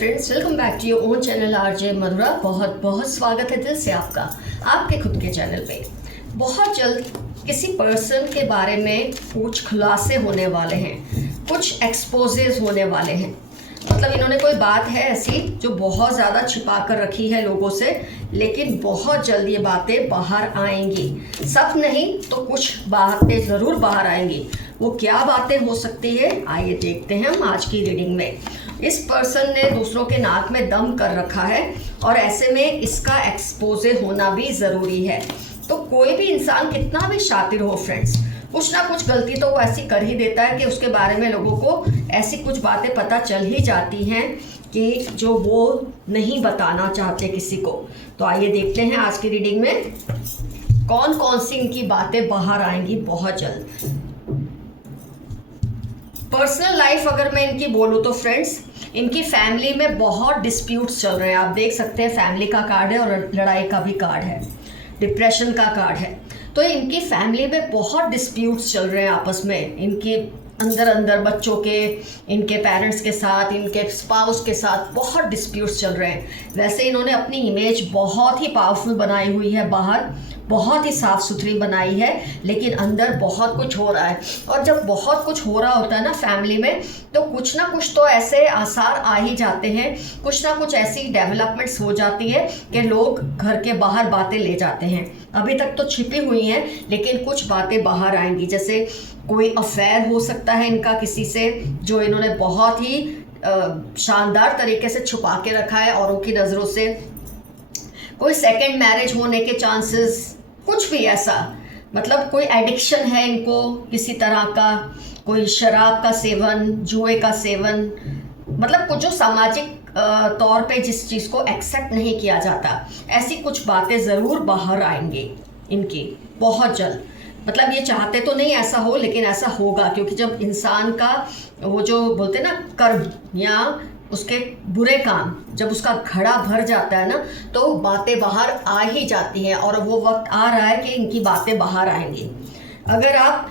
Friends, welcome back to your own channel RJ Madhura. बहुत बहुत स्वागत है दिल से आपका आपके खुद के चैनल पे। बहुत जल्द किसी पर्सन के बारे में कुछ खुलासे होने वाले हैं, कुछ एक्सपोजेज होने वाले हैं। मतलब इन्होंने कोई बात है ऐसी जो बहुत ज़्यादा छिपा कर रखी है लोगों से, लेकिन बहुत जल्द ये बातें बाहर आएंगी। सब नहीं तो कुछ बातें ज़रूर बाहर आएंगी। वो क्या बातें हो सकती है, आइए देखते हैं हम आज की रीडिंग में। इस पर्सन ने दूसरों के नाक में दम कर रखा है और ऐसे में इसका एक्सपोजे होना भी ज़रूरी है। तो कोई भी इंसान कितना भी शातिर हो फ्रेंड्स, कुछ ना कुछ गलती तो वो ऐसी कर ही देता है कि उसके बारे में लोगों को ऐसी कुछ बातें पता चल ही जाती हैं कि जो वो नहीं बताना चाहते किसी को। तो आइए देखते हैं आज की रीडिंग में कौन कौन सी इनकी बातें बाहर आएंगी बहुत जल्द। पर्सनल लाइफ अगर मैं इनकी बोलूँ तो फ्रेंड्स, इनकी फैमिली में बहुत डिस्प्यूट्स चल रहे हैं। आप देख सकते हैं फैमिली का कार्ड है और लड़ाई का भी कार्ड है, डिप्रेशन का कार्ड है। तो इनकी फैमिली में बहुत डिस्प्यूट्स चल रहे हैं आपस में, इनके अंदर अंदर बच्चों के, इनके पेरेंट्स के साथ, इनके स्पाउस के साथ बहुत डिस्प्यूट्स चल रहे हैं। वैसे इन्होंने अपनी इमेज बहुत ही पावरफुल बनाई हुई है, बाहर बहुत ही साफ़ सुथरी बनाई है, लेकिन अंदर बहुत कुछ हो रहा है। और जब बहुत कुछ हो रहा होता है ना फैमिली में, तो कुछ ना कुछ तो ऐसे आसार आ ही जाते हैं, कुछ ना कुछ ऐसी डेवलपमेंट्स हो जाती है कि लोग घर के बाहर बातें ले जाते हैं। अभी तक तो छिपी हुई हैं, लेकिन कुछ बातें बाहर आएंगी। जैसे कोई अफेयर हो सकता है इनका किसी से, जो इन्होंने बहुत ही शानदार तरीके से छुपा के रखा है औरों की नज़रों से। कोई सेकंड मैरिज होने के चांसेस, कुछ भी ऐसा, मतलब कोई एडिक्शन है इनको किसी तरह का, कोई शराब का सेवन, जुए का सेवन, मतलब कुछ जो सामाजिक तौर पे जिस चीज़ को एक्सेप्ट नहीं किया जाता, ऐसी कुछ बातें ज़रूर बाहर आएंगी इनकी बहुत जल्द। मतलब ये चाहते तो नहीं ऐसा हो, लेकिन ऐसा होगा, क्योंकि जब इंसान का वो जो बोलते हैं ना कर्म या उसके बुरे काम, जब उसका घड़ा भर जाता है ना, तो बातें बाहर आ ही जाती हैं। और वो वक्त आ रहा है कि इनकी बातें बाहर आएंगी। अगर आप,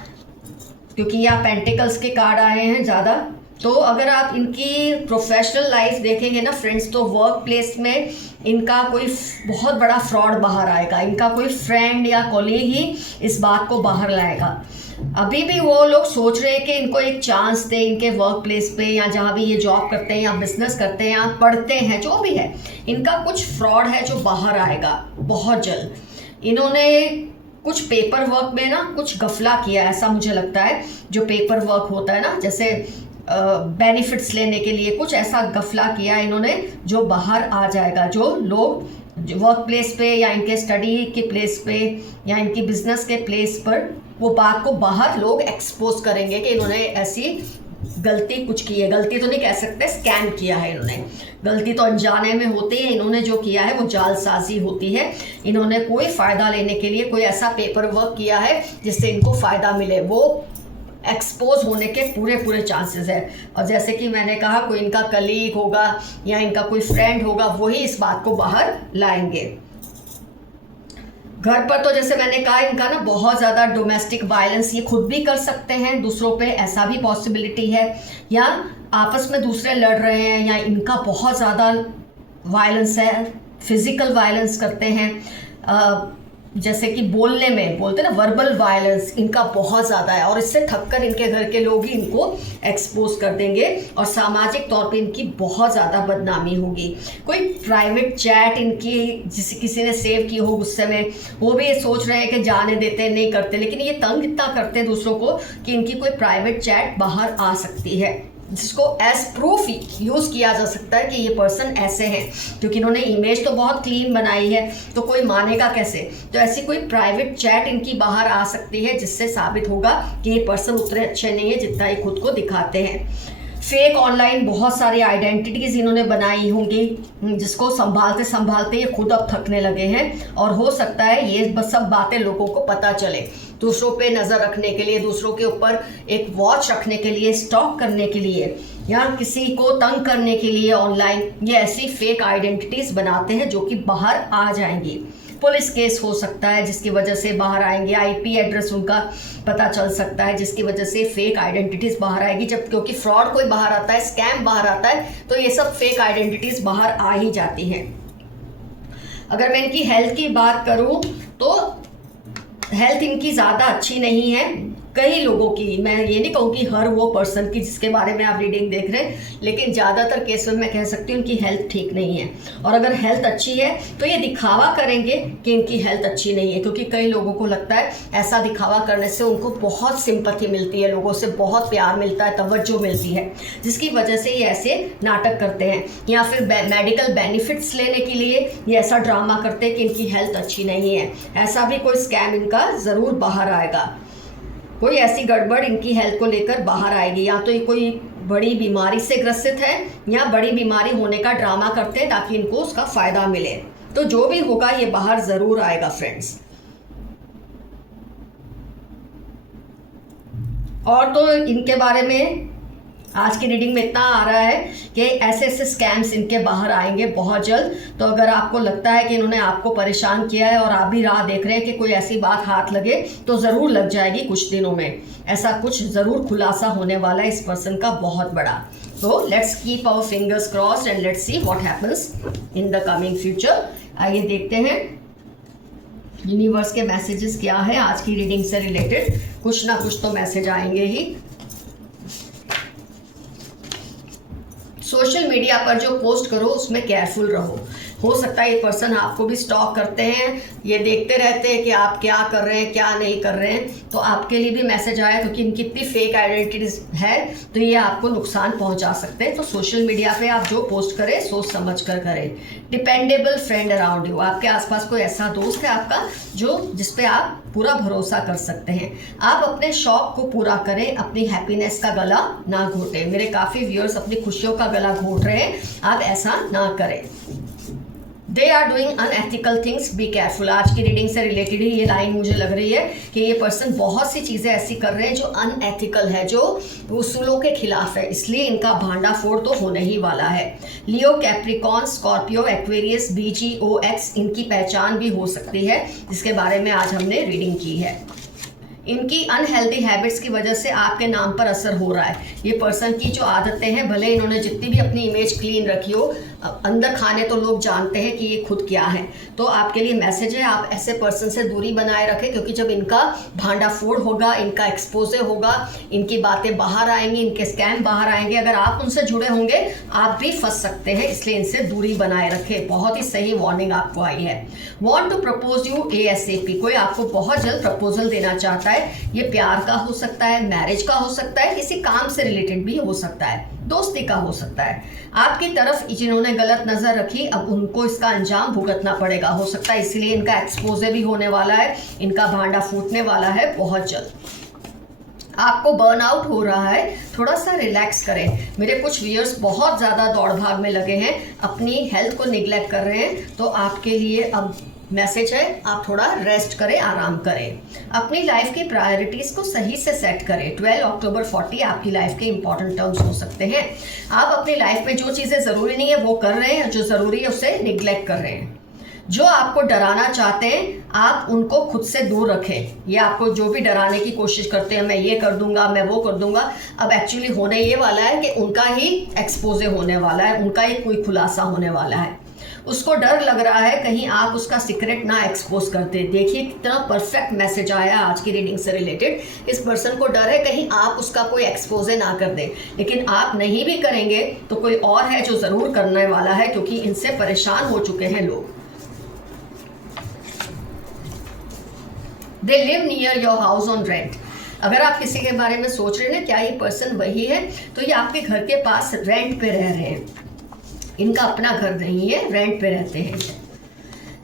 क्योंकि यहाँ पेंटिकल्स के कार्ड आए हैं ज़्यादा, तो अगर आप इनकी प्रोफेशनल लाइफ देखेंगे ना फ्रेंड्स, तो वर्क प्लेस में इनका कोई बहुत बड़ा फ्रॉड बाहर आएगा। इनका कोई फ्रेंड या कॉलीग ही इस बात को बाहर लाएगा। अभी भी वो लोग सोच रहे हैं कि इनको एक चांस दे इनके वर्क प्लेस पे, या जहाँ भी ये जॉब करते हैं या बिजनेस करते हैं या पढ़ते हैं, जो भी है, इनका कुछ फ्रॉड है जो बाहर आएगा बहुत जल्द। इन्होंने कुछ पेपर वर्क में ना कुछ गफला किया, ऐसा मुझे लगता है। जो पेपर वर्क होता है ना, जैसे बेनिफिट्स लेने के लिए कुछ ऐसा गफला किया इन्होंने, जो बाहर आ जाएगा। जो लोग वर्क प्लेस पे या इनके स्टडी के प्लेस पे या इनकी बिजनेस के प्लेस पर, वो बात को बाहर लोग एक्सपोज करेंगे कि इन्होंने ऐसी गलती कुछ की है। गलती तो नहीं कह सकते, स्कैम किया है इन्होंने। गलती तो अनजाने में होती है, इन्होंने जो किया है वो जालसाजी होती है। इन्होंने कोई फ़ायदा लेने के लिए कोई ऐसा पेपर वर्क किया है जिससे इनको फ़ायदा मिले, वो एक्सपोज होने के पूरे चांसेस है। और जैसे कि मैंने कहा, कोई इनका कलीग होगा या इनका कोई फ्रेंड होगा, वही इस बात को बाहर लाएंगे। घर पर तो जैसे मैंने कहा, इनका ना बहुत ज़्यादा डोमेस्टिक वायलेंस ये खुद भी कर सकते हैं दूसरों पे, ऐसा भी पॉसिबिलिटी है। या आपस में दूसरे लड़ रहे हैं, या इनका बहुत ज़्यादा वायलेंस है, फिजिकल वायलेंस करते हैं। जैसे कि बोलने में बोलते हैं ना, वर्बल वायलेंस इनका बहुत ज़्यादा है, और इससे थककर इनके घर के लोग ही इनको एक्सपोज कर देंगे और सामाजिक तौर पे इनकी बहुत ज़्यादा बदनामी होगी। कोई प्राइवेट चैट इनकी जिसे किसी ने सेव की हो गुस्से में, वो भी ये सोच रहे हैं कि जाने देते, नहीं करते, लेकिन ये तंग इतना करते हैं दूसरों को कि इनकी कोई प्राइवेट चैट बाहर आ सकती है, जिसको एज प्रूफ यूज़ किया जा सकता है कि ये पर्सन ऐसे हैं। क्योंकि इन्होंने इमेज तो बहुत क्लीन बनाई है, तो कोई मानेगा कैसे। तो ऐसी कोई प्राइवेट चैट इनकी बाहर आ सकती है, जिससे साबित होगा कि ये पर्सन उतने अच्छे नहीं है जितना ये खुद को दिखाते हैं। फेक ऑनलाइन बहुत सारी आइडेंटिटीज़ इन्होंने बनाई होंगी, जिसको संभालते संभालते ये खुद अब थकने लगे हैं। और हो सकता है ये सब बातें लोगों को पता चले, दूसरों पे नज़र रखने के लिए, दूसरों के ऊपर एक वॉच रखने के लिए, स्टॉक करने के लिए, या किसी को तंग करने के लिए ऑनलाइन ये ऐसी फेक आइडेंटिटीज़ बनाते हैं जो कि बाहर आ जाएंगी। पुलिस केस हो सकता है जिसकी वजह से बाहर आएंगे, आईपी एड्रेस उनका पता चल सकता है जिसकी वजह से फेक आइडेंटिटीज बाहर आएगी। जब क्योंकि फ्रॉड कोई बाहर आता है, स्कैम बाहर आता है, तो ये सब फेक आइडेंटिटीज बाहर आ ही जाती हैं। अगर मैं इनकी हेल्थ की बात करूं तो हेल्थ इनकी ज़्यादा अच्छी नहीं है। कई लोगों की, मैं ये नहीं कहूँ कि हर वो पर्सन की जिसके बारे में आप रीडिंग देख रहे हैं, लेकिन ज़्यादातर केस में मैं कह सकती हूँ उनकी हेल्थ ठीक नहीं है। और अगर हेल्थ अच्छी है तो ये दिखावा करेंगे कि इनकी हेल्थ अच्छी नहीं है, क्योंकि कई लोगों को लगता है ऐसा दिखावा करने से उनको बहुत सिंपैथी मिलती है, लोगों से बहुत प्यार मिलता है, तवज्जो मिलती है, जिसकी वजह से ये ऐसे नाटक करते हैं या फिर मेडिकल बेनिफिट्स लेने के लिए ये ऐसा ड्रामा करते हैं कि इनकी हेल्थ अच्छी नहीं है। ऐसा भी कोई स्कैम इनका ज़रूर बाहर आएगा, कोई ऐसी गड़बड़ इनकी हेल्थ को लेकर बाहर आएगी। या तो ये कोई बड़ी बीमारी से ग्रसित है या बड़ी बीमारी होने का ड्रामा करते हैं ताकि इनको उसका फ़ायदा मिले। तो जो भी होगा ये बाहर ज़रूर आएगा फ्रेंड्स। और तो इनके बारे में आज की रीडिंग में इतना आ रहा है कि ऐसे ऐसे स्कैम्स इनके बाहर आएंगे बहुत जल्द। तो अगर आपको लगता है कि इन्होंने आपको परेशान किया है और आप भी राह देख रहे हैं कि कोई ऐसी बात हाथ लगे, तो ज़रूर लग जाएगी कुछ दिनों में। ऐसा कुछ ज़रूर खुलासा होने वाला है इस पर्सन का बहुत बड़ा। तो let's keep our fingers crossed and let's see what happens in the coming future. आइए देखते हैं यूनिवर्स के मैसेजेस क्या है आज की रीडिंग से रिलेटेड। कुछ ना कुछ तो मैसेज आएंगे ही। सोशल मीडिया पर जो पोस्ट करो उसमें केयरफुल रहो। हो सकता है ये पर्सन आपको भी स्टॉक करते हैं, ये देखते रहते हैं कि आप क्या कर रहे हैं क्या नहीं कर रहे हैं। तो आपके लिए भी मैसेज आया, क्योंकि इनकी इतनी फेक आइडेंटिटीज है तो ये आपको नुकसान पहुंचा सकते हैं। तो सोशल मीडिया पे आप जो पोस्ट करें सोच समझ कर करें। डिपेंडेबल फ्रेंड अराउंड यू, आपके आसपास कोई ऐसा दोस्त है आपका जिस पे आप पूरा भरोसा कर सकते हैं। आप अपने शौक को पूरा करें, अपनी हैप्पीनेस का गला ना घोटें। मेरे काफ़ी व्यूअर्स अपनी खुशियों का गला घोट रहे हैं, आप ऐसा ना करें। They are doing unethical things, be careful. आज की रीडिंग से रिलेटेड ही ये लाइन मुझे लग रही है कि ये पर्सन बहुत सी चीज़ें ऐसी कर रहे हैं जो अनएथिकल है, जो उसूलों के खिलाफ है, इसलिए इनका भांडा फोड़ तो होने ही वाला है। लियो, कैप्रिकॉन, स्कॉर्पियो, एक्वेरियस, BGOX इनकी पहचान भी हो सकती है, जिसके बारे में आज हमने रीडिंग की है। इनकी अनहेल्दी हैबिट्स की वजह से आपके नाम पर असर हो रहा है। ये पर्सन की जो आदतें हैं, भले इन्होंने जितनी भी अपनी इमेज क्लीन रखी हो, अंदर खाने तो लोग जानते हैं कि ये खुद क्या है। तो आपके लिए मैसेज है, आप ऐसे पर्सन से दूरी बनाए रखें, क्योंकि जब इनका भांडा फोड़ होगा, इनका एक्सपोजे होगा, इनकी बातें बाहर आएंगी, इनके स्कैम बाहर आएंगे, अगर आप उनसे जुड़े होंगे आप भी फंस सकते हैं, इसलिए इनसे दूरी बनाए रखें। बहुत ही सही वार्निंग आपको आई है। Want to propose you ASAP, कोई आपको बहुत जल्द प्रपोजल देना चाहता है। ये प्यार का हो सकता है, मैरिज का हो सकता है, किसी काम से रिलेटेड भी हो सकता है, दोस्ती का हो सकता है। आपकी तरफ जिन्होंने गलत नजर रखी, अब उनको इसका अंजाम भुगतना पड़ेगा, हो सकता है इसलिए इनका एक्सपोजे भी होने वाला है, इनका भांडा फूटने वाला है बहुत जल्द। आपको बर्नआउट हो रहा है, थोड़ा सा रिलैक्स करें। मेरे कुछ व्यूअर्स बहुत ज़्यादा दौड़ भाग में लगे हैं, अपनी हेल्थ को निगलेक्ट कर रहे हैं, तो आपके लिए अब मैसेज है, आप थोड़ा रेस्ट करें, आराम करें, अपनी लाइफ की प्रायोरिटीज़ को सही से सेट करें। 12 अक्टूबर 40 आपकी लाइफ के इंपॉर्टेंट टर्म्स हो सकते हैं। आप अपनी लाइफ में जो चीज़ें ज़रूरी नहीं है वो कर रहे हैं, जो ज़रूरी है उसे निगलेक्ट कर रहे हैं। जो आपको डराना चाहते हैं आप उनको खुद से दूर रखें। ये आपको जो भी डराने की कोशिश करते हैं, मैं ये कर दूंगा, मैं वो कर दूंगा, अब एक्चुअली होने ये वाला है कि उनका ही एक्सपोजे होने वाला है, उनका ही कोई खुलासा होने वाला है। उसको डर लग रहा है कहीं आप उसका सीक्रेट ना एक्सपोज करते। देखिए कितना परफेक्ट मैसेज आया आज की रीडिंग से रिलेटेड। इस पर्सन को डर है कहीं आप उसका कोई एक्सपोजे ना कर दें, लेकिन आप नहीं भी करेंगे तो कोई और है जो ज़रूर करने वाला है, क्योंकि इनसे परेशान हो चुके हैं लोग। They live near your house on rent. अगर आप किसी के बारे में सोच रहे हैं क्या ये पर्सन वही है, तो ये आपके घर के पास रेंट पे रह रहे हैं, इनका अपना घर नहीं है, रेंट पे रहते हैं।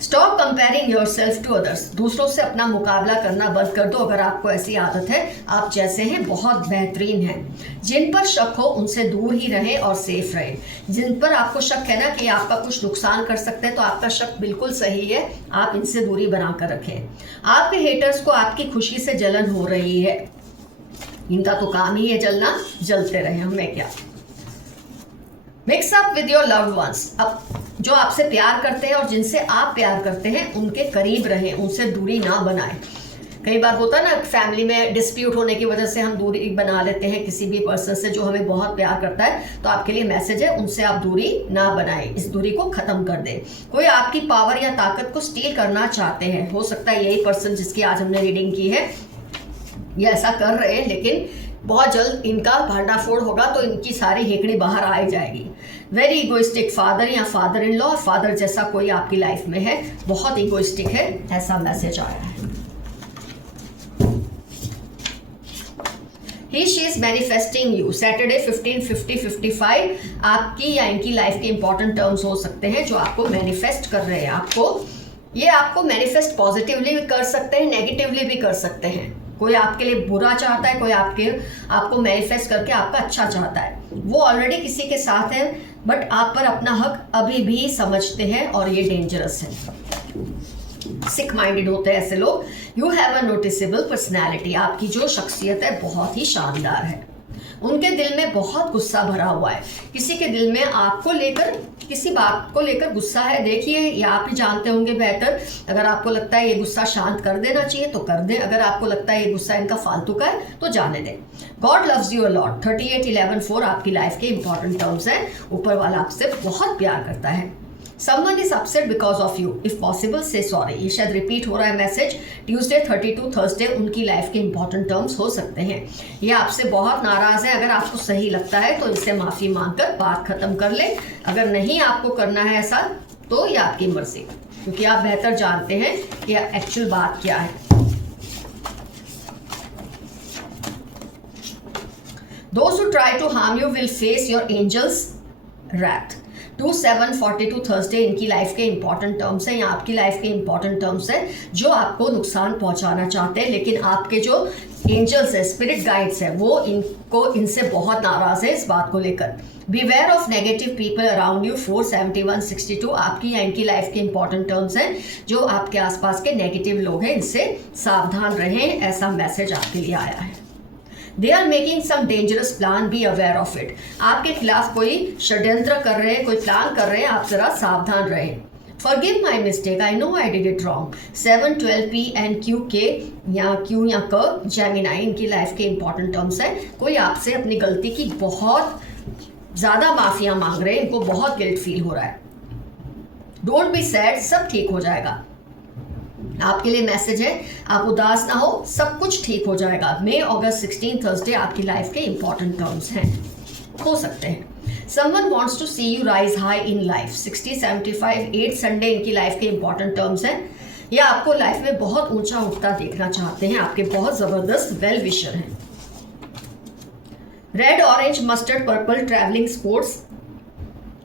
Stop comparing yourself to others, दूसरों से अपना मुकाबला करना बंद कर दो। अगर आपको ऐसी आदत है, आप जैसे हैं बहुत बेहतरीन हैं। जिन पर शक हो उनसे दूर ही रहें और सेफ रहें। जिन पर आपको शक है ना कि आपका कुछ नुकसान कर सकते हैं, तो आपका शक बिल्कुल सही है, आप इनसे दूरी बनाकर रखें। आपके हेटर्स को आपकी खुशी से जलन हो रही है, इनका तो काम ही है जलना, जलते रहे, हमें क्या। Mix up with your loved ones, अब जो आपसे प्यार करते हैं और जिनसे आप प्यार करते हैं उनके करीब रहें, उनसे दूरी ना बनाएं। कई बार होता है ना, फैमिली में डिस्प्यूट होने की वजह से हम दूरी बना लेते हैं किसी भी पर्सन से जो हमें बहुत प्यार करता है, तो आपके लिए मैसेज है, उनसे आप दूरी ना बनाएं, इस दूरी को खत्म कर दें। कोई आपकी पावर या ताकत को स्टील करना चाहते हैं, हो सकता है यही पर्सन जिसकी आज हमने रीडिंग की है ये ऐसा कर रहे हैं, लेकिन बहुत जल्द इनका भांडाफोड़ होगा तो इनकी सारी हेकड़ी बाहर आ जाएगी। वेरी इगोइस्टिक फादर या फादर इन लॉ, फादर जैसा कोई आपकी लाइफ में है, बहुत इगोइस्टिक है, ऐसा मैसेज आया है। He she is manifesting you, Saturday 15:50-55 आपकी या इनकी लाइफ के इंपॉर्टेंट टर्म्स हो सकते हैं जो आपको मैनिफेस्ट कर रहे हैं। ये आपको मैनिफेस्ट पॉजिटिवली भी कर सकते हैं, नेगेटिवली भी कर सकते हैं। कोई आपके लिए बुरा चाहता है, कोई आपको मैनिफेस्ट करके आपका अच्छा चाहता है। वो ऑलरेडी किसी के साथ है बट आप पर अपना हक अभी भी समझते हैं और ये डेंजरस है। सिक माइंडेड होते हैं ऐसे लोग। You have a noticeable personality, आपकी जो शख्सियत है बहुत ही शानदार है। उनके दिल में बहुत गुस्सा भरा हुआ है, किसी के दिल में आपको लेकर, किसी बात को लेकर गुस्सा है। देखिए ये आप ही जानते होंगे बेहतर, अगर आपको लगता है ये गुस्सा शांत कर देना चाहिए तो कर दें, अगर आपको लगता है ये गुस्सा इनका फालतू का है तो जाने दें। God loves you a lot, 38-11-4 आपकी लाइफ के इंपॉर्टेंट टर्म्स हैं। ऊपर वाला आपसे बहुत प्यार करता है। Someone is upset because of you. If possible, say sorry. ये शायद रिपीट हो रहा है मैसेज। ट्यूसडे 32 थर्सडे उनकी लाइफ के इंपॉर्टेंट टर्म्स हो सकते हैं। ये आपसे बहुत नाराज है, अगर आपको सही लगता है तो इनसे माफी मांगकर बात खत्म कर ले। अगर नहीं आपको करना है ऐसा तो ये आपकी मर्जी, क्योंकि आप बेहतर जानते हैं कि एक्चुअल बात क्या है। Those who try to harm you will face your angels' wrath. 2/7/42 Thursday इनकी लाइफ के इंपॉर्टेंट टर्म्स हैं या आपकी लाइफ के इंपॉर्टेंट टर्म्स हैं जो आपको नुकसान पहुंचाना चाहते हैं, लेकिन आपके जो एंजल्स है, स्पिरिट गाइड्स है, वो इनसे बहुत नाराज है इस बात को लेकर। Beware of negative people around you, 4/71/62 आपकी या इनकी लाइफ के इंपॉर्टेंट टर्म्स हैं। जो आपके आसपास के नेगेटिव लोग हैं इनसे सावधान रहें, ऐसा मैसेज आपके लिए आया है। They are making some dangerous plan, be aware of it. आपके खिलाफ कोई षड्यंत्र कर रहे हैं, कोई प्लान कर रहे हैं, आप जरा सावधान रहें। Forgive my mistake, I know I did it wrong. 7/12 and QK या Q या K, Gemini इनकी लाइफ के इंपॉर्टेंट टर्म्स है। कोई आपसे अपनी गलती की बहुत ज़्यादा माफिया मांग रहे हैं, इनको बहुत गिल्ट फील हो रहा है। डोंट बी सैड, सब ठीक हो जाएगा। आपके लिए मैसेज है, आप उदास ना हो, सब कुछ ठीक हो जाएगा। मई अगस्त 16 थर्सडे आपकी लाइफ के इंपॉर्टेंट टर्म्स हैं, हो सकते हैं। Someone wants to see you rise high in life, 60/75/8 Sunday इनकी लाइफ के इंपॉर्टेंट टर्म्स हैं। या आपको लाइफ में बहुत ऊंचा उठता देखना चाहते हैं, आपके बहुत जबरदस्त वेल विशर हैं। Red, orange, mustard, purple, travelling, sports,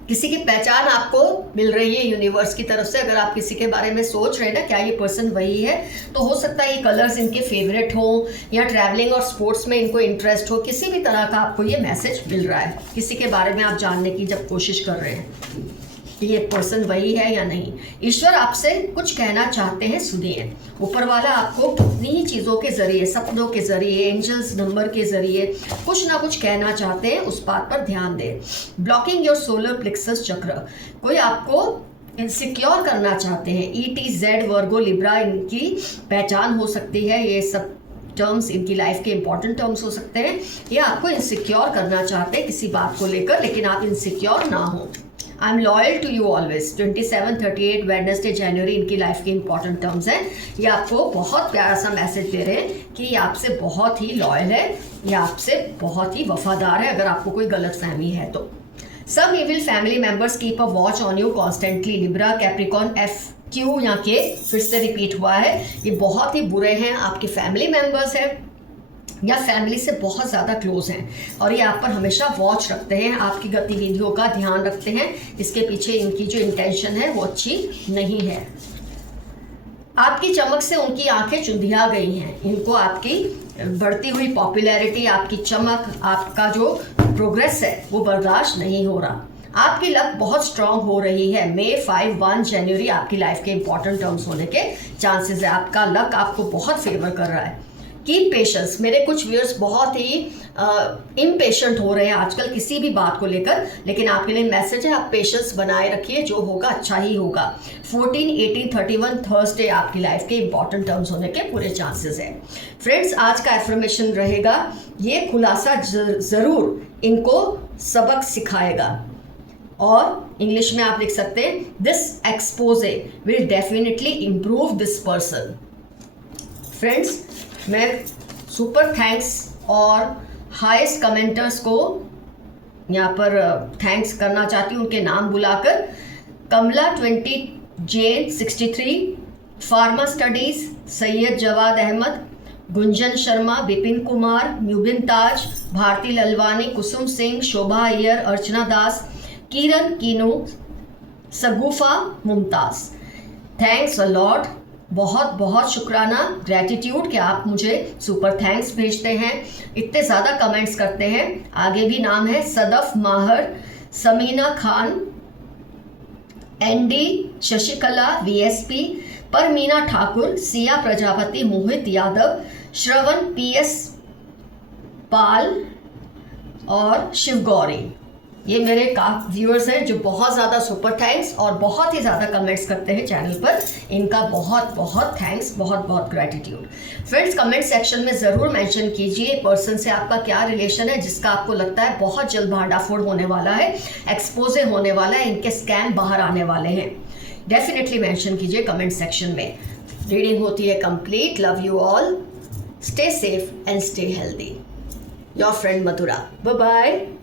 किसी की पहचान आपको मिल रही है यूनिवर्स की तरफ से। अगर आप किसी के बारे में सोच रहे हैं ना क्या ये पर्सन वही है, तो हो सकता है ये कलर्स इनके फेवरेट हो या ट्रैवलिंग और स्पोर्ट्स में इनको इंटरेस्ट हो, किसी भी तरह का आपको ये मैसेज मिल रहा है। किसी के बारे में आप जानने की जब कोशिश कर रहे हैं कि ये पर्सन वही है या नहीं। ईश्वर आपसे कुछ कहना चाहते हैं, सुनिए। ऊपर वाला आपको कितनी ही चीज़ों के जरिए, सपनों के जरिए, एंजल्स नंबर के जरिए कुछ ना कुछ कहना चाहते हैं, उस बात पर ध्यान दें। ब्लॉकिंग योर सोलर प्लेक्सस चक्र, कोई आपको इनसिक्योर करना चाहते हैं। ETZ, वर्गो, लिब्रा इनकी पहचान हो सकती है। ये सब टर्म्स इनकी लाइफ के इंपॉर्टेंट टर्म्स हो सकते हैं। ये आपको इनसिक्योर करना चाहते हैं किसी बात को लेकर, लेकिन आप इनसिक्योर ना हो। I am loyal to you always, 27/38 Wednesday जनवरी इनकी लाइफ के इंपॉर्टेंट टर्म्स हैं। ये आपको बहुत प्यारा सा मैसेज दे रहे हैं कि ये आपसे बहुत ही लॉयल है, ये आपसे बहुत ही वफादार है, अगर आपको कोई गलत फहमी है तो। Some evil family members keep a watch on you constantly, Libra, Capricorn, FQ या K फिर से रिपीट हुआ है। ये बहुत ही बुरे हैं, आपके फैमिली मेंबर्स हैं या फैमिली से बहुत ज़्यादा क्लोज हैं और ये आप पर हमेशा वॉच रखते हैं, आपकी गतिविधियों का ध्यान रखते हैं। इसके पीछे इनकी जो इंटेंशन है वो अच्छी नहीं है। आपकी चमक से उनकी आंखें चुंधिया गई हैं। इनको आपकी बढ़ती हुई पॉपुलैरिटी, आपकी चमक, आपका जो प्रोग्रेस है वो बर्दाश्त नहीं हो रहा। आपकी लक बहुत स्ट्रांग हो रही है। मई 5-1 जनवरी आपकी लाइफ के इंपॉर्टेंट टर्म्स होने के चांसेस है। आपका लक आपको बहुत फेवर कर रहा है। Keep patience. मेरे कुछ व्यूअर्स बहुत ही इम्पेशेंट हो रहे हैं आजकल किसी भी बात को लेकर, लेकिन आपके लिए मैसेज है, आप पेशेंस बनाए रखिए, जो होगा अच्छा ही होगा। 14, 18, 31 थर्सडे आपकी लाइफ के इंपॉर्टेंट टर्म्स होने के पूरे चांसेस हैं। फ्रेंड्स, आज का एफर्मेशन रहेगा, ये खुलासा ज़रूर इनको सबक सिखाएगा, और इंग्लिश में आप लिख सकते हैं, this exposé will definitely improve this person. Friends, मैं सुपर थैंक्स और हाईएस्ट कमेंटर्स को यहाँ पर थैंक्स करना चाहती हूँ, उनके नाम बुलाकर। Kamala 20, Jain 63, pharma studies Syed Jawad Ahmad, Gunjan Sharma, Vipin Kumar, Mubin Taj, Bharti Lalwani, Kusum Singh, Shobha Iyer, Archana Das, Kiran Keenu, Sagufa Mumtaz. Thanks a lot, बहुत बहुत शुक्राना, ग्रैटिट्यूड कि आप मुझे सुपर थैंक्स भेजते हैं, इतने ज़्यादा कमेंट्स करते हैं। आगे भी नाम है, सदफ माहर, समीना खान, एनडी, शशिकला, वीएसपी, परमीना ठाकुर, सिया प्रजापति, मोहित यादव, श्रवण पीएस पाल और शिव गौरी। ये मेरे व्यूअर्स हैं जो बहुत ज़्यादा सुपर थैंक्स और बहुत ही ज़्यादा कमेंट्स करते हैं चैनल पर। इनका बहुत बहुत थैंक्स, बहुत बहुत ग्रैटिट्यूड। फ्रेंड्स, कमेंट सेक्शन में ज़रूर मेंशन कीजिए पर्सन से आपका क्या रिलेशन है, जिसका आपको लगता है बहुत जल्द भांडाफोड़ होने वाला है, एक्सपोजे होने वाला है, इनके स्कैम बाहर आने वाले हैं। डेफिनेटली मेंशन कीजिए कमेंट सेक्शन में। रीडिंग होती है complete. Love you all, stay safe and stay healthy. Your friend Madhura. Bye bye.